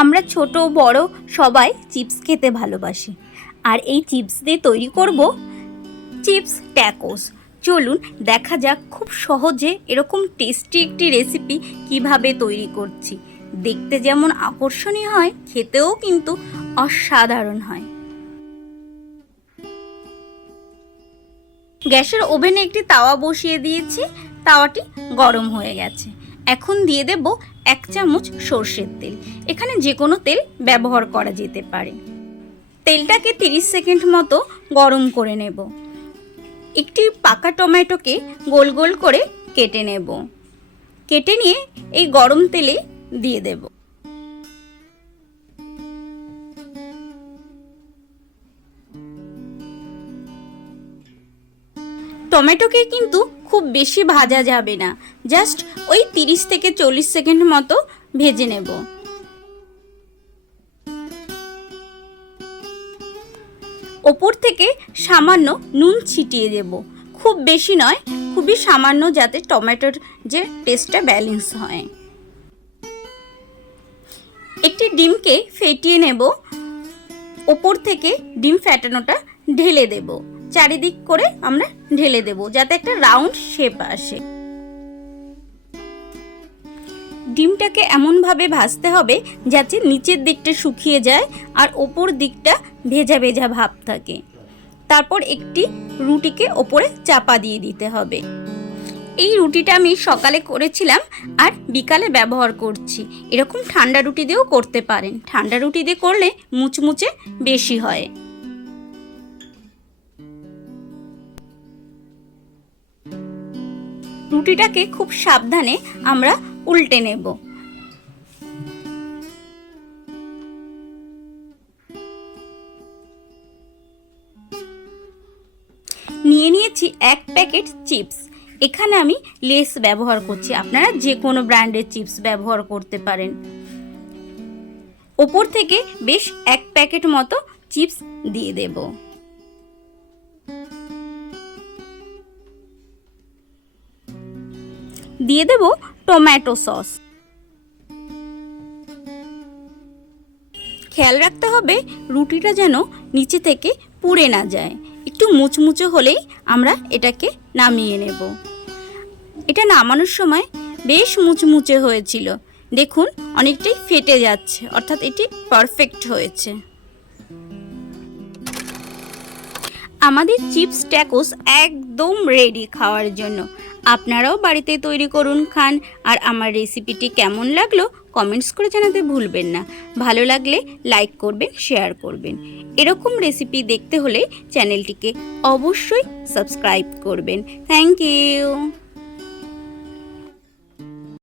আমরা ছোট, বড় সবাই চিপস খেতে ভালোবাসি। আর এই চিপস দিয়ে তৈরি করব চিপস ট্যাকোস। চলুন দেখা যাক খুব সহজে এরকম টেস্টি একটি রেসিপি কীভাবে তৈরি করছি। দেখতে যেমন আকর্ষণীয় হয়, খেতেও কিন্তু অসাধারণ হয়। গ্যাসের ওভেনে একটি তাওয়া বসিয়ে দিয়েছি, তাওয়াটি গরম হয়ে গেছে। এখন দিয়ে দেব এক চামচ সর্ষের তেল। এখানে যে কোনো তেল ব্যবহার করা যেতে পারে। তেলটাকে 30 সেকেন্ড মতো গরম করে নেব। একটি পাকা টমেটোকে গোল গোল করে কেটে নেব। কেটে নিয়ে এই গরম তেলে দিয়ে দেব। টমেটোকে কিন্তু খুব বেশি ভাজা যাবে না। জাস্ট ওই তিরিশ থেকে চল্লিশ সেকেন্ড মতো ভেজে নেব। ওপর থেকে সামান্য নুন ছিটিয়ে দেব। খুব বেশি নয়, খুবই সামান্য যাতে টমেটোর যে টেস্টটা ব্যালেন্স হয়। একটি ডিমকে ফেটিয়ে নেব। ওপর থেকে ডিম ফ্যাটানোটা ঢেলে দেব। চারিদিক করে আমরা ঢেলে দেব, যাতে একটা রাউন্ড শেপ আসে। ডিমটাকে এমনভাবে ভাজতে হবে যাতে নিচের দিকটা শুকিয়ে যায় আর ওপর দিকটা ভেজা ভেজা ভাব থাকে। তারপর একটি রুটিকে ওপরে চাপা দিয়ে দিতে হবে। এই রুটিটা আমি সকালে করেছিলাম আর বিকালে ব্যবহার করছি। এরকম ঠান্ডা রুটি দিয়েও করতে পারেন। ঠান্ডা রুটি দিয়ে করলে মুচমুচে বেশি হয়। রুটিটাকে খুব সাবধানে আমরা উল্টে নেব। নিয়ে নিয়েছি এক প্যাকেট চিপস। এখানে আমি লেস ব্যবহার করছি। আপনারা যে কোনো ব্র্যান্ডের চিপস ব্যবহার করতে পারেন। ওপর থেকে বেশ এক প্যাকেট মতো চিপস দিয়ে দেবো। দিয়ে দেব টমেটো সস। খেয়াল রাখতে হবে রুটিটা যেন নিচে থেকে পুড়ে না যায়। একটু মুচমুচে হলেই আমরা এটাকে নামিয়ে নেব। এটা নামানোর সময় বেশ মুচমুচে হয়েছিল। দেখুন, অনেকটাই ফেটে যাচ্ছে, অর্থাৎ এটি পারফেক্ট হয়েছে। আমাদের চিপস ট্যাকোস একদম রেডি খাওয়ার জন্য। আপনারাও বাড়িতে তৈরি করুন, খান। আর আমার রেসিপিটি কেমন লাগল কমেন্টস করে জানাতে ভুলবেন না। ভালো লাগলে লাইক করবেন শেয়ার করবেন। এরকম রেসিপি দেখতে হলে চ্যানেলটিকে অবশ্যই সাবস্ক্রাইব করবেন। Thank you